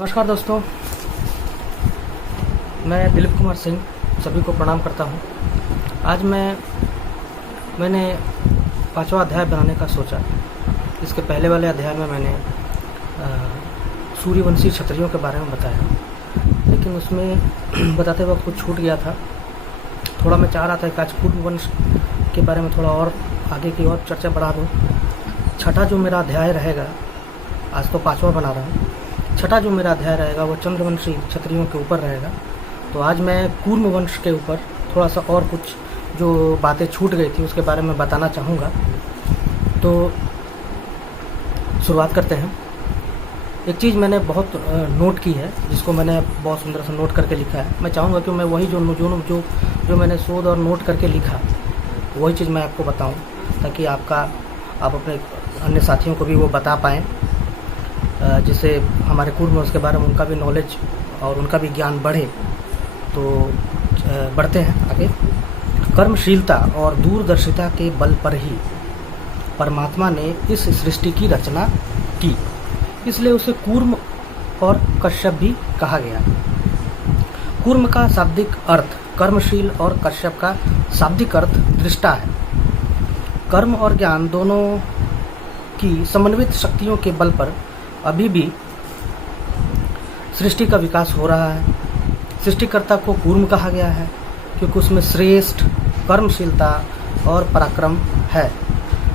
नमस्कार दोस्तों, मैं दिलीप कुमार सिंह सभी को प्रणाम करता हूं। आज मैंने पांचवा अध्याय बनाने का सोचा। इसके पहले वाले अध्याय में मैंने सूर्यवंशी क्षत्रियों के बारे में बताया, लेकिन उसमें बताते वक्त कुछ छूट गया था। थोड़ा मैं चाह रहा था कि आज कुरुवंश के बारे में थोड़ा और आगे की और चर्चा बढ़ा दूँ। छठा जो मेरा अध्याय रहेगा, आज तो पांचवा बना रहा हूँ, छठा जो मेरा अध्याय रहेगा वो चंद्रवंशी क्षत्रियों के ऊपर रहेगा। तो आज मैं कूर्म वंश के ऊपर थोड़ा सा और कुछ जो बातें छूट गई थी उसके बारे में बताना चाहूँगा। तो शुरुआत करते हैं। एक चीज़ मैंने बहुत नोट की है, जिसको मैंने बहुत सुंदर से नोट करके लिखा है। मैं चाहूँगा कि मैं वही जो मैंने शोध और नोट करके लिखा वही चीज़ मैं आपको बताऊँ, ताकि आप अपने अन्य साथियों को भी वो बता पाएँ, जिससे हमारे कूर्म वंश के बारे में उनका भी नॉलेज और उनका भी ज्ञान बढ़े। तो बढ़ते हैं आगे। कर्मशीलता और दूरदर्शिता के बल पर ही परमात्मा ने इस सृष्टि की रचना की, इसलिए उसे कूर्म और कश्यप भी कहा गया। कूर्म का शाब्दिक अर्थ कर्मशील और कश्यप का शाब्दिक अर्थ दृष्टा है। कर्म और ज्ञान दोनों की समन्वित शक्तियों के बल पर अभी भी सृष्टि का विकास हो रहा है। सृष्टिकर्ता को कूर्म कहा गया है क्योंकि उसमें श्रेष्ठ कर्मशीलता और पराक्रम है।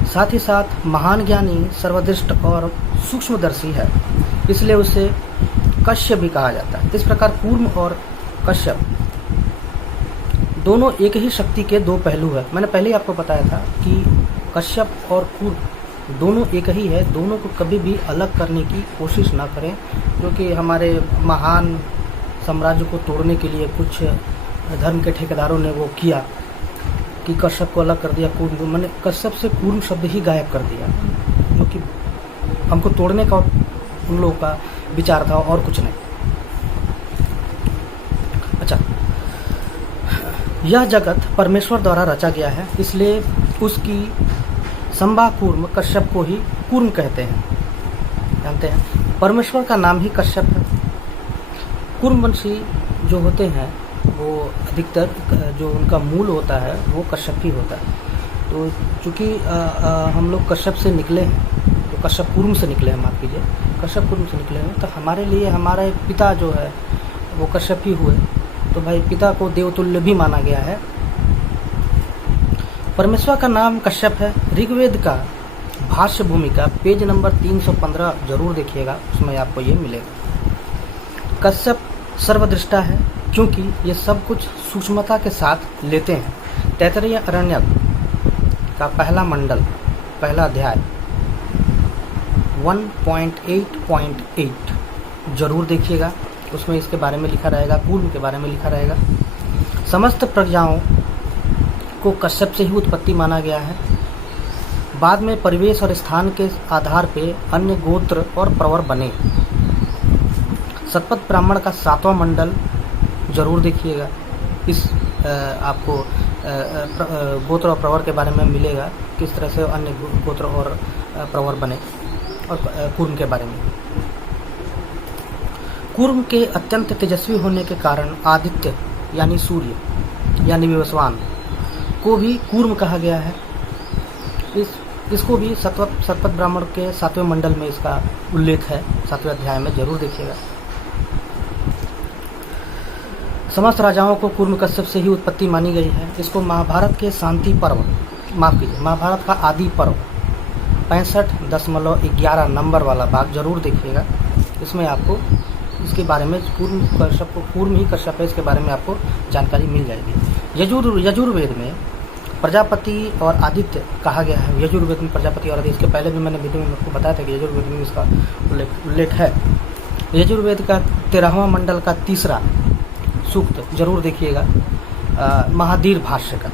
साथ ही साथ महान ज्ञानी, सर्वदृष्ट और सूक्ष्मदर्शी है, इसलिए उसे कश्यप भी कहा जाता है। इस प्रकार कूर्म और कश्यप दोनों एक ही शक्ति के दो पहलू है। मैंने पहले ही आपको बताया था कि कश्यप और कूर्म दोनों एक ही है। दोनों को कभी भी अलग करने की कोशिश ना करें, जो कि हमारे महान साम्राज्य को तोड़ने के लिए कुछ धर्म के ठेकेदारों ने वो किया कि कश्यप को अलग कर दिया। कूर्म, मैंने कश्यप से कूर्म शब्द ही गायब कर दिया, क्योंकि हमको तोड़ने का उन लोगों का विचार था और कुछ नहीं। अच्छा, यह जगत परमेश्वर द्वारा रचा गया है, इसलिए उसकी संभा कूर्म कश्यप को ही कूर्म कहते हैं। जानते हैं, परमेश्वर का नाम ही कश्यप है। कूर्मवंशी जो होते हैं वो अधिकतर जो उनका मूल होता है वो कश्यप ही होता है। तो चूँकि हम लोग कश्यप से निकले हैं, तो कश्यप कूर्म से निकले हैं, माफ कीजिए, कश्यप कूर्म से निकले हैं, तो हमारे लिए हमारा एक पिता जो है वो कश्यप ही हुए। तो भाई पिता को देवतुल्य भी माना गया है। परमेश्वर का नाम कश्यप है। ऋग्वेद का भाष्य भूमिका पेज नंबर 315 जरूर देखिएगा, उसमें आपको ये मिलेगा। कश्यप सर्वदृष्टा है क्योंकि ये सब कुछ सूक्ष्मता के साथ लेते हैं। तैत्तरीय अरण्यक का पहला मंडल, पहला अध्याय 1.8.8 जरूर देखिएगा, उसमें इसके बारे में लिखा रहेगा, कूर्म के बारे में लिखा रहेगा। समस्त प्रजाओं को कश्यप से ही उत्पत्ति माना गया है। बाद में परिवेश और स्थान के आधार पे अन्य गोत्र और प्रवर बने। सतपथ ब्राह्मण का 7वां मंडल जरूर देखिएगा। इस आपको गोत्र और प्रवर के बारे में मिलेगा, किस तरह से अन्य गोत्र और प्रवर बने, और कूर्म के बारे में। कूर्म के अत्यंत तेजस्वी होने के कारण आदित्य यानी सूर्य यानी विवस्वान को भी कूर्म कहा गया है। इसको भी सतपथ ब्राह्मण के 7वें मंडल में इसका उल्लेख है, 7वें अध्याय में जरूर देखिएगा। समस्त राजाओं को कूर्म कश्यप से ही उत्पत्ति मानी गई है। इसको महाभारत के शांति पर्व, माफ कीजिए, महाभारत का आदि पर्व 65.11 नंबर वाला भाग जरूर देखिएगा। इसमें आपको इसके बारे में कूर्म कश्यप को कूर्म ही कश्यप है, इसके बारे में आपको जानकारी मिल जाएगी। यजुर्वेद में प्रजापति और आदित्य कहा गया है। यजुर्वेद में प्रजापति और आदित्य, इसके पहले भी मैंने वीडियो में आपको बताया था कि यजुर्वेद में इसका उल्लेख है। यजुर्वेद का 13वां मंडल का 3रा सूक्त जरूर देखिएगा। महाधीर भाष्य का,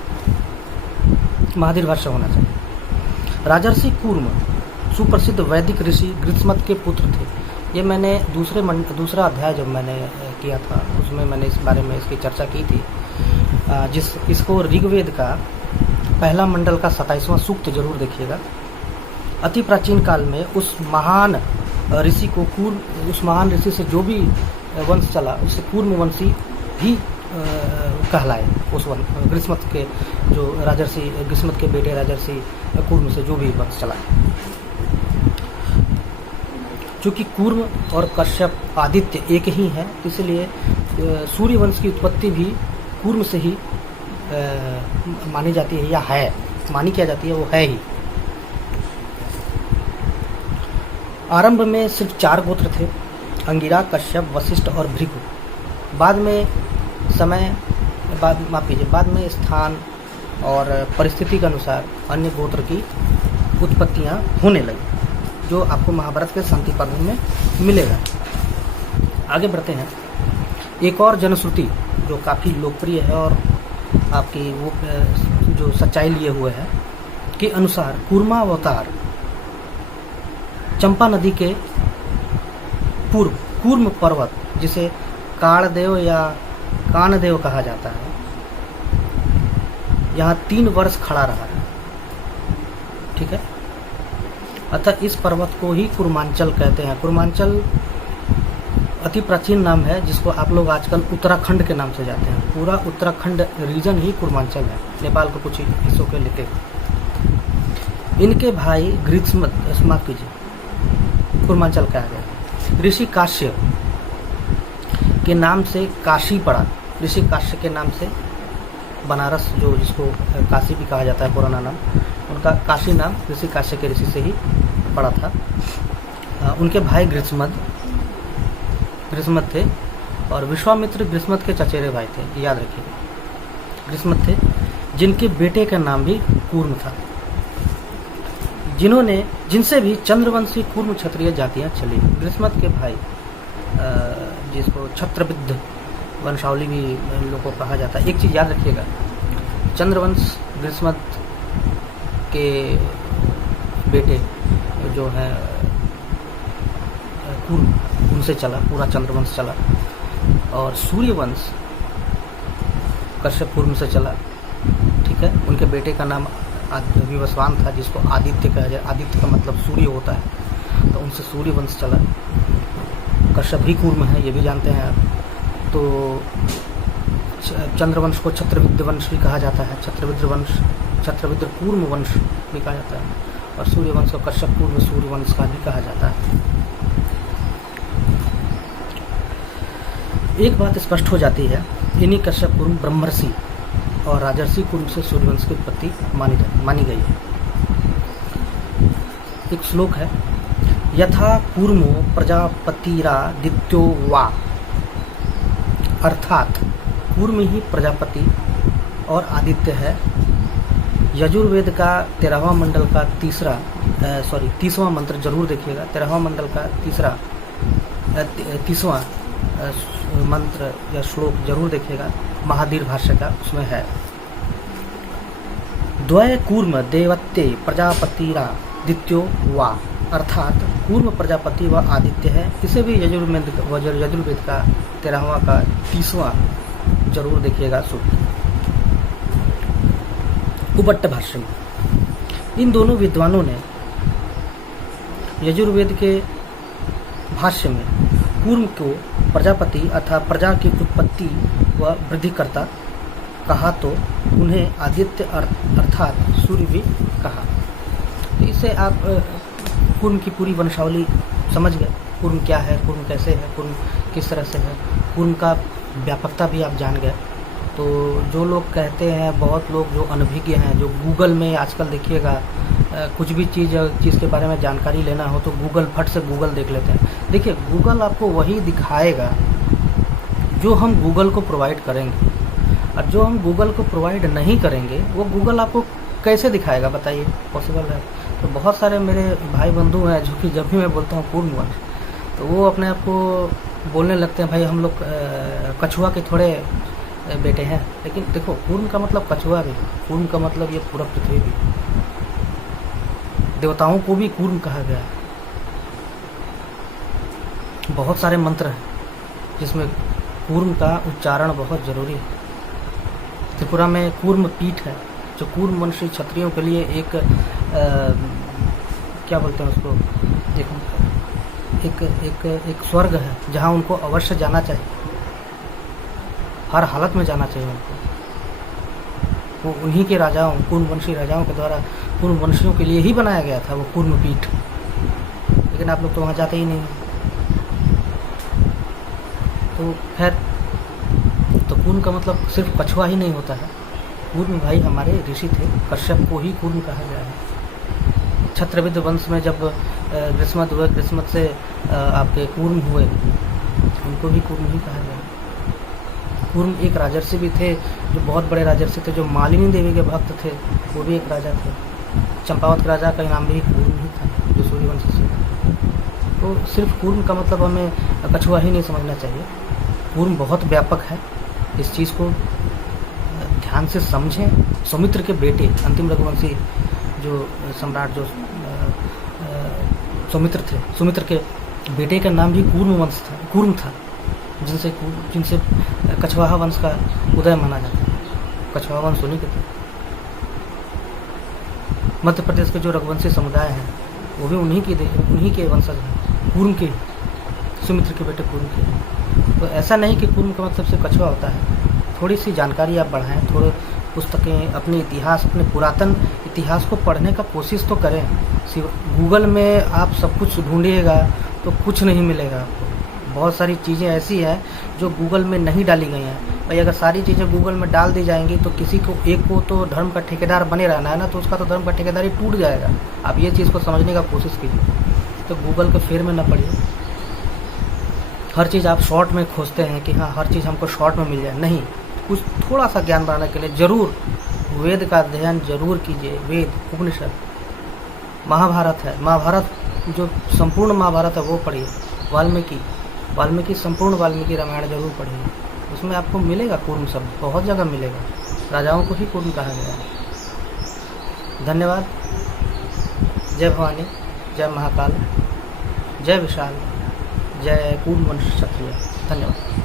महाधीर भाष्य होना चाहिए। राजर्षि कूर्म सुप्रसिद्ध वैदिक ऋषि गृत्समत के पुत्र थे। ये मैंने दूसरा अध्याय जब मैंने किया था उसमें मैंने इस बारे में इसकी चर्चा की थी। इसको ऋग्वेद का पहला मंडल का 27वां सूक्त जरूर देखिएगा। अति प्राचीन काल में उस महान ऋषि को कूर्म, उस महान ऋषि से जो भी वंश चला उससे कूर्म वंशी भी कहलाए। उस गृहस्मत के जो राजर्षि, गृहस्मत के बेटे राजर्षि कूर्म से जो भी वंश चला। चूँकि कूर्म और कश्यप आदित्य एक ही हैं, इसलिए सूर्य वंश की उत्पत्ति भी कूर्म से ही मानी जाती है, या है, मानी क्या जाती है, वो है ही। आरंभ में सिर्फ 4 गोत्र थे, अंगिरा, कश्यप, वशिष्ठ और भृगु। बाद में बाद में स्थान और परिस्थिति के अनुसार अन्य गोत्र की उत्पत्तियां होने लगी, जो आपको महाभारत के शांति पर्व में मिलेगा। आगे बढ़ते हैं। एक और जनश्रुति जो काफ़ी लोकप्रिय है और आपकी वो जो सच्चाई लिए हुए है के अनुसार कूर्मावतार चंपा नदी के पूर्व कूर्म पर्वत, जिसे काणदेव या कानदेव कहा जाता है, यहाँ 3 वर्ष खड़ा रहा है। ठीक है, अतः इस पर्वत को ही कूर्मांचल कहते हैं। कूर्मांचल अति प्राचीन नाम है, जिसको आप लोग आजकल उत्तराखंड के नाम से जाते हैं। पूरा उत्तराखंड रीजन ही कूर्मांचल है, नेपाल को कुछ हिस्सों के लेके। इनके भाई गृहस्मत, माफ कीजिए, कूर्मांचल कहा गया। ऋषि काश्य के नाम से काशी पड़ा। ऋषि काश्य के नाम से बनारस, जो जिसको काशी भी कहा जाता है पुराना नाम, उनका काशी नाम ऋषि काश्य के ऋषि से ही पड़ा था। उनके भाई गृहस्मत थे, और विश्वामित्र गृहस्मत के चचेरे भाई थे, याद रखिए, गृहस्मत थे, जिनके बेटे का नाम भी कूर्म था, जिनसे भी चंद्रवंशी कूर्म क्षत्रिय जातियां चली। गृहस्मत के भाई, जिसको छत्रविद्ध वंशावली भी लोगों को कहा जाता है। एक चीज़ याद रखिएगा, चंद्रवंश गृहस्मत के बेटे जो है कूर्म, उनसे चला, पूरा चंद्रवंश चला, और सूर्यवंश कश्यप कूर्म से चला। ठीक है, उनके बेटे का नाम विवस्वान था, जिसको आदित्य कहा जाए। आदित्य का मतलब सूर्य होता है, तो उनसे सूर्यवंश चला। कश्यप भी कूर्म है, ये भी जानते हैं आप। तो चंद्रवंश को छत्रविद्ध वंश भी कहा जाता है, छत्रविद्ध कूर्म वंश भी कहा जाता है, और सूर्यवंश को कश्यप कूर्म सूर्यवंश का भी कहा जाता है। एक बात स्पष्ट हो जाती है, इन्हीं कश्यप कूर्म ब्रह्मर्षि और राजर्षि कूर्म से सूर्यवंश की उत्पत्ति मानी गई है। एक श्लोक है, यथा कूर्मो प्रजापतिरादित्यो वा, अर्थात कूर्म ही प्रजापति और आदित्य है। यजुर्वेद का 13वां मंडल का 30वां मंत्र जरूर देखिएगा। 13वां मंडल का 30वां मंत्र या श्लोक जरूर देखिएगा, महावीर भाष्य का, उसमें है, द्वय कूर्म देवत्ते प्रजापतिरादित्यो वा, अर्थात कूर्म प्रजापति व आदित्य है। इसे भी यजुर्वेद का 13वां का 30वां जरूर देखिएगा सूत्र। उबट्ट भाष्य में इन दोनों विद्वानों ने यजुर्वेद के भाष्य में कूर्म को प्रजापति अर्थात प्रजा की उत्पत्ति व वृद्धिकर्ता कहा, तो उन्हें आदित्य अर्थात सूर्य भी कहा। तो इससे आप कूर्म की पूरी वंशावली समझ गए। कूर्म क्या है, कूर्म कैसे है, कूर्म किस तरह से है, कूर्म का व्यापकता भी आप जान गए। तो जो लोग कहते हैं, बहुत लोग जो अनभिज्ञ हैं, जो गूगल में आजकल देखिएगा, कुछ भी चीज़ के बारे में जानकारी लेना हो तो गूगल फट से गूगल देख लेते हैं। देखिए, गूगल आपको वही दिखाएगा जो हम गूगल को प्रोवाइड करेंगे, और जो हम गूगल को प्रोवाइड नहीं करेंगे वो गूगल आपको कैसे दिखाएगा, बताइए, पॉसिबल है? तो बहुत सारे मेरे भाई बंधु हैं जो कि जब भी मैं बोलता हूँ कूर्म वंश, तो वो अपने आप को बोलने लगते हैं, भाई हम लोग कछुआ के थोड़े बेटे हैं। लेकिन देखो, कूर्म का मतलब कछुआ भी, कूर्म का मतलब ये पूरा पृथ्वी भी, देवताओं को भी कूर्म कहा गया है। बहुत सारे मंत्र हैं जिसमें कूर्म का उच्चारण बहुत जरूरी है। त्रिपुरा में कूर्म पीठ है, जो कूर्म वंशी क्षत्रियों के लिए एक क्या बोलते हैं उसको, एक स्वर्ग है जहाँ उनको अवश्य जाना चाहिए, हर हालत में जाना चाहिए उनको। वो उन्हीं के राजाओं, कूर्मवंशी राजाओं के द्वारा कूर्मवंशियों के लिए ही बनाया गया था वो कूर्मपीठ, लेकिन आप लोग तो वहाँ जाते ही नहीं। तो खैर, तो कूर्म का मतलब सिर्फ कछुआ ही नहीं होता है। कूर्म भाई हमारे ऋषि थे, कश्यप को ही कूर्म कहा गया है। छत्रविद वंश में जब ग्रीष्मत हुए, ग्रीष्मत से आपके कूर्म हुए, उनको भी कूर्म ही कहा गया। कूर्म एक राजर्षि भी थे, जो बहुत बड़े राजर्षि थे, जो मालिनी देवी के भक्त थे, वो भी एक राजा थे। चंपावत के राजा का नाम भी कूर्म ही था, जो सूर्यवंश से था। तो सिर्फ कूर्म का मतलब हमें कछुआ ही नहीं समझना चाहिए। कूर्म बहुत व्यापक है, इस चीज़ को ध्यान से समझें। सौमित्र के बेटे, अंतिम रघुवंशी जो सम्राट जो सौमित्र थे, सौमित्र के बेटे का नाम भी कूर्म था, जिनसे कछवाहा वंश का उदय माना जाता है। कछवाहा वंश उन्हीं के थे। मध्य प्रदेश के जो रघुवंशी समुदाय हैं वो भी उन्हीं के वंशज हैं, कूर्म के, सुमित्र के बेटे कूर्म के। तो ऐसा नहीं कि कूर्म का मतलब सिर्फ कछुआ होता है। थोड़ी सी जानकारी आप बढ़ाएं, थोड़े पुस्तकें, अपने इतिहास, अपने पुरातन इतिहास को पढ़ने का कोशिश तो करें। सिर्फ गूगल में आप सब कुछ ढूंढिएगा तो कुछ नहीं मिलेगा आपको। बहुत सारी चीज़ें ऐसी हैं जो गूगल में नहीं डाली गई हैं। भाई अगर सारी चीज़ें गूगल में डाल दी जाएंगी तो किसी को एक को तो धर्म का ठेकेदार बने रहना है ना, तो उसका तो धर्म का ठेकेदारी टूट जाएगा। आप ये चीज़ को समझने का कोशिश कीजिए। तो गूगल के फेर में ना पड़िए। हर चीज़ आप शॉर्ट में खोजते हैं कि हाँ हर चीज़ हमको शॉर्ट में मिल जाए, नहीं। कुछ थोड़ा सा ज्ञान बढ़ाने के लिए ज़रूर वेद का अध्ययन जरूर कीजिए। वेद, उपनिषद, महाभारत है, महाभारत जो संपूर्ण महाभारत है वो पढ़िए। वाल्मीकि संपूर्ण वाल्मीकि रामायण जरूर पढ़िए, उसमें आपको मिलेगा कूर्म शब्द, बहुत जगह मिलेगा। राजाओं को ही कूर्म कहा गया है। धन्यवाद। जय भवानी, जय महाकाल, जय विशाल, जय कूर्म वंश क्षत्रिय। धन्यवाद।